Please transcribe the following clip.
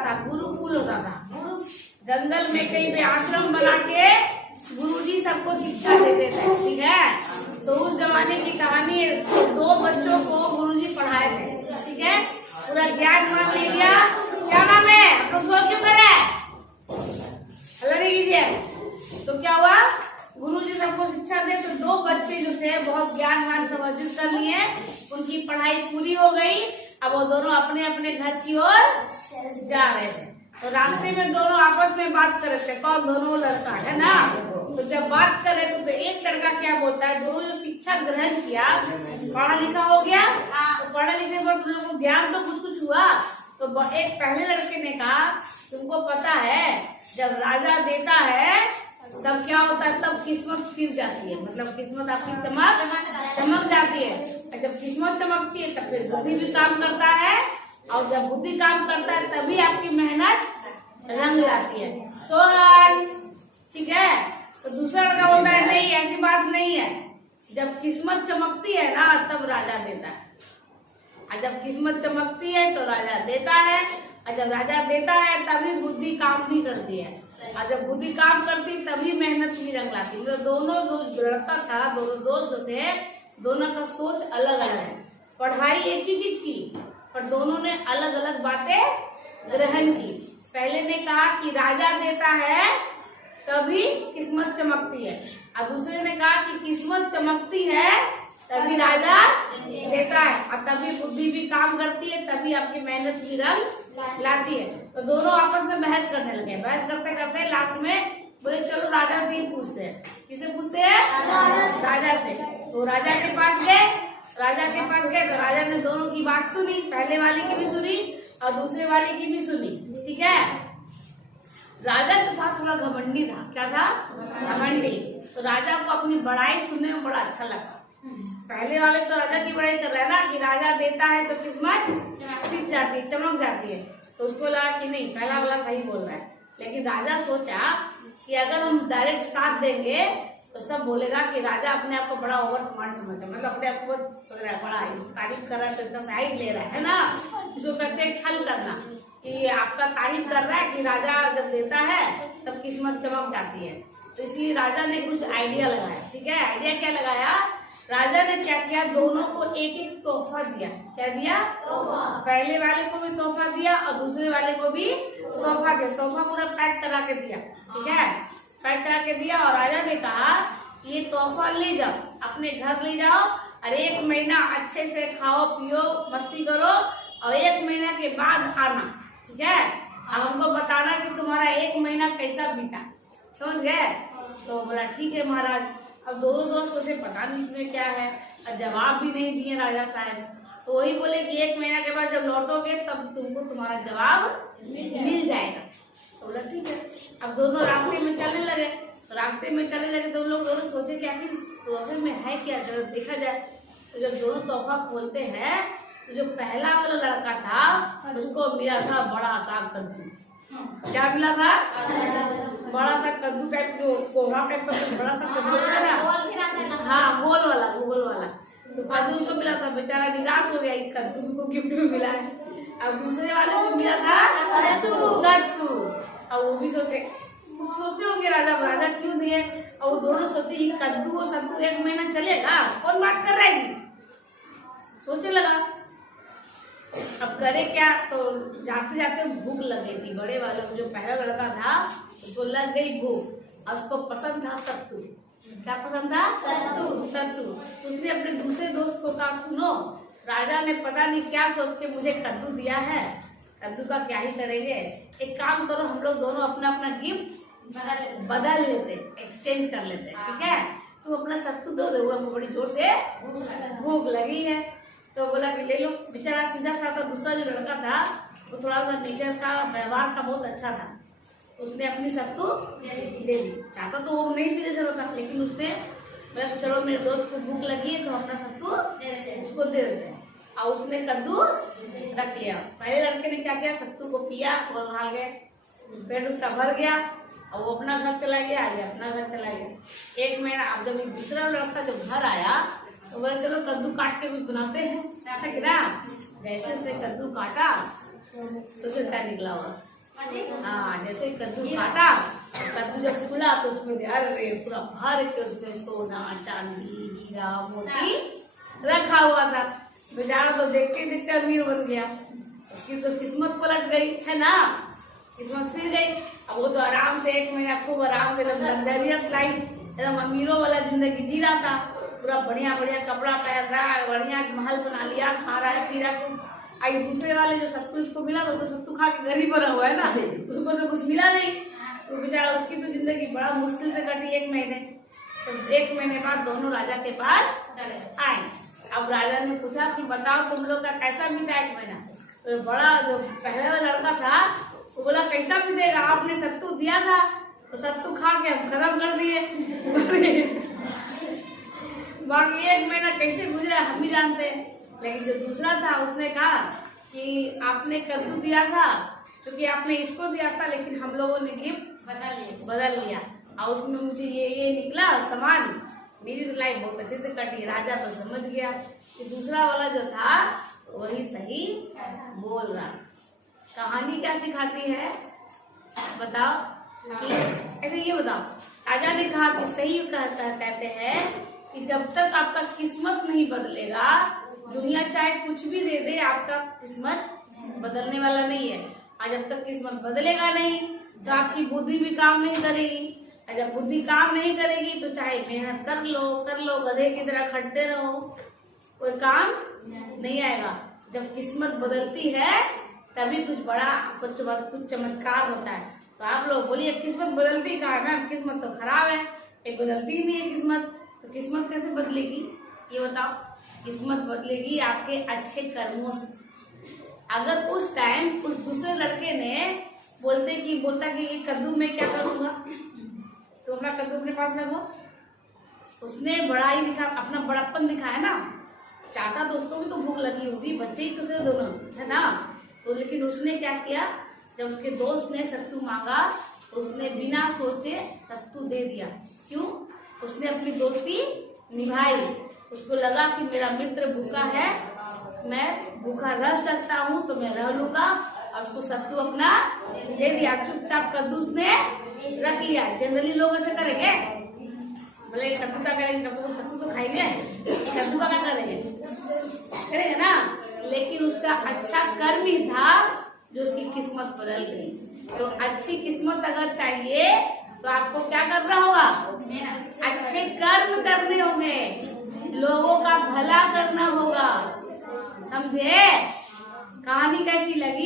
था, गुरुकुल होता था। गुरु जंगल में कहीं पे आश्रम बना के गुरुजी सबको शिक्षा देते थे, ठीक है। तो उस जमाने की कहानी है। तो 2 बच्चों को गुरुजी पढ़ाए थे, ठीक है। पूरा ज्ञान मान ले लिया। क्या नाम है? आप लोग शोर क्यों कर रहे हैं? हल्ला नहीं कीजिए। तो क्या हुआ, गुरुजी सबको शिक्षा दे। तो 2 बच्चे जो थे बहुत ज्ञानवान समझित कर लिए, उनकी पढ़ाई पूरी हो गई। अब वो दोनों अपने अपने घर की ओर जा रहे थे। तो रास्ते में दोनों आपस में बात कर रहे थे। कौन? दोनों लड़का है ना। तो जब बात कर रहे थे तो एक लड़का क्या बोलता है, दोनों जो शिक्षा ग्रहण किया, पढ़ा लिखा हो गया, तो पढ़े लिखने पर तुम लोगों को ज्ञान तो कुछ कुछ हुआ। तो एक पहले लड़के ने कहा, तुमको पता है जब राजा देता है तब क्या होता है, तब किस्मत फिर जाती है, मतलब किस्मत आपकी चमक जाती है। और जब किस्मत चमकती है तब फिर बुद्धि भी काम करता है, और जब बुद्धि काम करता है तभी आपकी मेहनत रंग लाती है। सोहन, ठीक है। तो दूसरा लड़का बोलता है, नहीं ऐसी बात नहीं है, जब किस्मत चमकती है ना तब राजा देता है, और जब किस्मत चमकती है तो राजा देता है, और जब राजा देता है तभी बुद्धि काम भी करती है, और जब बुद्धि काम करती तभी मेहनत भी रंग लाती है। मतलब दोनों जो लड़का था, दोनों दोस्त जो थे, दोनों का सोच अलग अलग है। पढ़ाई एक ही चीज की, पर दोनों ने अलग अलग बातें ग्रहण की। पहले ने कहा कि राजा देता है तभी किस्मत चमकती है, और दूसरे ने कहा कि किस्मत चमकती है तभी राजा देता है, और तभी बुद्धि भी काम करती है, तभी आपकी मेहनत भी रंग लाती है। तो दोनों आपस में बहस करने लगे। बहस करते करते लास्ट में बोले चलो राजा से ही पूछते हैं। किसे पूछते हैं? राजा से। तो राजा के पास गए। राजा के पास गए तो राजा ने दोनों की बात सुनी, पहले वाले की भी सुनी और दूसरे वाले की भी सुनी, ठीक है। राजा जो था थोड़ा घमंडी था। क्या था? घमंडी। तो राजा को अपनी बड़ाई सुनने में बड़ा अच्छा लगा। पहले वाले तो राजा की बड़ाई कर रहा है ना, कि राजा देता है तो किस्मत सीख जाती है, चमक जाती है। तो उसको लगा कि नहीं, पहला वाला सही बोल रहा है। लेकिन राजा सोचा कि अगर हम डायरेक्ट साथ देंगे तो सब बोलेगा कि राजा अपने आप को बड़ा ओवर स्मार्ट समझता है, मतलब अपने आप को सोच रहा है, बड़ा तारीफ कर रहा है तो इसका साइड ले रहा है ना। इसको कहते हैं छल करना, कि आपका तारीफ कर रहा है कि राजा जब देता है तब किस्मत चमक जाती है। तो इसलिए राजा ने कुछ आइडिया लगाया, ठीक है। आइडिया क्या लगाया? राजा ने क्या किया, दोनों को एक एक तोहफा दिया। क्या दिया? तोहफा। पहले वाले को भी तोहफा दिया और दूसरे वाले को भी तोहफा दिया। तोहफा पूरा पैक करा के दिया, ठीक है। पैक करा के दिया और राजा ने कहा ये तोहफा ले जाओ, अपने घर ले जाओ, और 1 महीना अच्छे से खाओ पियो मस्ती करो, और 1 महीना के बाद आना, ठीक है। अब हमको बताना कि तुम्हारा 1 महीना कैसा बीता, समझ गए? तो बोला ठीक है महाराज। अब दोनों दोस्त सोचे पता नहीं इसमें क्या है, और जवाब भी नहीं दिए राजा साहब। तो वही बोले कि 1 महीना के बाद जब लौटोगे तब तुमको तुम्हारा जवाब मिल जाएगा। तो बोला ठीक है। अब दोनों रास्ते में चलने लगे। तो रास्ते में चलने लगे तो लोग दोनों सोचे कि आखिर तोहफे में है क्या, जरा देखा जाए। तो जब दोनों तोहफा खोलते हैं तो जो पहला वाला लड़का था उसको मिला था बड़ा सा कद्दू। क्या मिला था? बड़ा सा कद्दू टाइप, जो कोहरा टाइप का बड़ा सा कद्दू है ना, हाँ गोल वाला, गोल वाला। तो कद्दू को मिला था, बेचारा निराश हो गया, एक कद्दू को गिफ्ट में मिला है। अब दूसरे वाले को मिला था सत्तू। अब वो भी सोचे होंगे राजा क्यों दिए। और वो दोनों सोचे ये कद्दू और सत्तू 1 महीना चलेगा, कौन बात कर रहा है, सोचे लगा। अब करे क्या, तो जाते जाते भूख लग गई थी बड़े वाले को। जो पहला लड़का था उसको लग गई भूख और उसको पसंद था सत्तू। क्या पसंद था? सत्तू। तो उसने अपने दूसरे दोस्त को कहा सुनो, राजा ने पता नहीं क्या सोच के मुझे कद्दू दिया है, कद्दू का क्या ही करेंगे, एक काम करो हम लोग दोनों अपना अपना गिफ्ट बदल लेते, एक्सचेंज कर लेते, ठीक है। तू अपना सत्तू दो, हमको बड़ी जोर से भूख लगी है। तो बोला कि ले लो। बेचारा सीधा साधा दूसरा जो लड़का था वो थोड़ा सा नेचर का, व्यवहार का बहुत अच्छा था। उसने अपनी सत्तू ले ली। चाहता तो वो नहीं भी दे सकता था, लेकिन उसने बोला चलो मेरे दोस्त को भूख लगी है तो अपना सत्तू उसको दे देते हैं। और उसने कद्दू रख लिया। पहले लड़के ने क्या किया, सत्तू को पिया और नहा गए, पेट उसका भर गया और वो अपना घर चला गया, आगे अपना घर चला गया। 1 महीना। अब जब दूसरा लड़का जब घर आया तो बोला चलो कद्दू काट के कुछ बनाते हैं, है ना। जैसे उसने कद्दू काटा तो क्या निकला हुआ, हाँ, जैसे कद्दू काटा, कद्दू जब फूला तो उसमें अरे पूरा भर के उसमें सोना चांदी हीरा मोती रखा हुआ था। बेचारा तो देखते देखते अमीर बन गया, उसकी तो किस्मत पलट गई है ना, किस्मत फिर गई। अब वो तो आराम से 1 महीना खूब आराम से लग्जरियस लाइफ एकदम अमीरों वाला जिंदगी जी रहा था, पूरा बढ़िया बढ़िया कपड़ा पहन रहा है, बढ़िया महल बना लिया, खा रहा है पी रहा है। आई दूसरे वाले जो सत्तू इसको मिला तो सत्तू खा के घर ही बना हुआ है ना, उसको तो कुछ मिला नहीं, तो बेचारा उसकी तो जिंदगी बड़ा मुश्किल से कटी 1 महीने। तो 1 महीने बाद दोनों राजा के पास आए। अब राजा ने पूछा कि बताओ तुम लोग का कैसा बीता 1 महीना। तो बड़ा जो पहले वाला लड़का था वो बोला कैसा बीतेगा, आपने सत्तू दिया था तो सत्तू खा के हम खत्म कर दिए। बाकी 1 महीना कैसे गुजरा हम भी जानते हैं। लेकिन जो दूसरा था उसने कहा कि आपने कद्दू दिया था, क्योंकि आपने इसको दिया था लेकिन हम लोगों ने गिफ्ट बदल लिया और उसमें मुझे ये निकला सामान, मेरी तो लाइफ बहुत अच्छे से कटी। राजा तो समझ गया कि दूसरा वाला जो था वही सही बोल रहा। कहानी क्या सिखाती है बताओ? कि ऐसे ये बताओ, राजा ने कहा कि सही कहते हैं कि जब तक आपका किस्मत नहीं बदलेगा, दुनिया चाहे कुछ भी दे दे, आपका किस्मत बदलने वाला नहीं है। और जब तक किस्मत बदलेगा नहीं तो आपकी बुद्धि भी काम नहीं करेगी, और जब बुद्धि काम नहीं करेगी तो चाहे मेहनत कर लो गधे की तरह खटते रहो, कोई काम नहीं आएगा। जब किस्मत बदलती है तभी कुछ बड़ा कुछ चमत्कार होता है। तो आप लोग बोलिए किस्मत बदलती कहाँ है मैम? किस्मत तो खराब है, ये बदलती ही नहीं है किस्मत। तो किस्मत कैसे बदलेगी ये बताओ? किस्मत बदलेगी आपके अच्छे कर्मों से। अगर उस टाइम उस दूसरे लड़के ने बोलता कि ये कद्दू में क्या करूंगा, तो अपना कद्दू अपने पास रखो, उसने बड़ाई दिखा, अपना बड़प्पन दिखाया ना, चाहता तो उसको भी तो भूख लगी होगी, बच्चे ही तो थे दोनों है ना। तो लेकिन उसने क्या किया, जब उसके दोस्त ने सत्तू मांगा तो उसने बिना सोचे सत्तू दे दिया। क्यों? उसने अपनी दोस्ती निभाई। उसको लगा कि मेरा मित्र भूखा है, मैं भूखा रह सकता हूँ तो मैं रह लूंगा, और उसको सत्तू अपना दे दिया। चुपचाप कद्दू उसने रख लिया। जनरली लोग ऐसे करेंगे, बोले कद्दू का करेंगे, सत्तू तो खाएंगे, कद्दू का क्या करेंगे ना। लेकिन उसका अच्छा कर्म ही था जो उसकी किस्मत बदल गई। तो अच्छी किस्मत अगर चाहिए तो आपको क्या करना होगा? अच्छे कर्म करने होंगे, लोगों का भला करना होगा, समझे? कहानी कैसी लगी?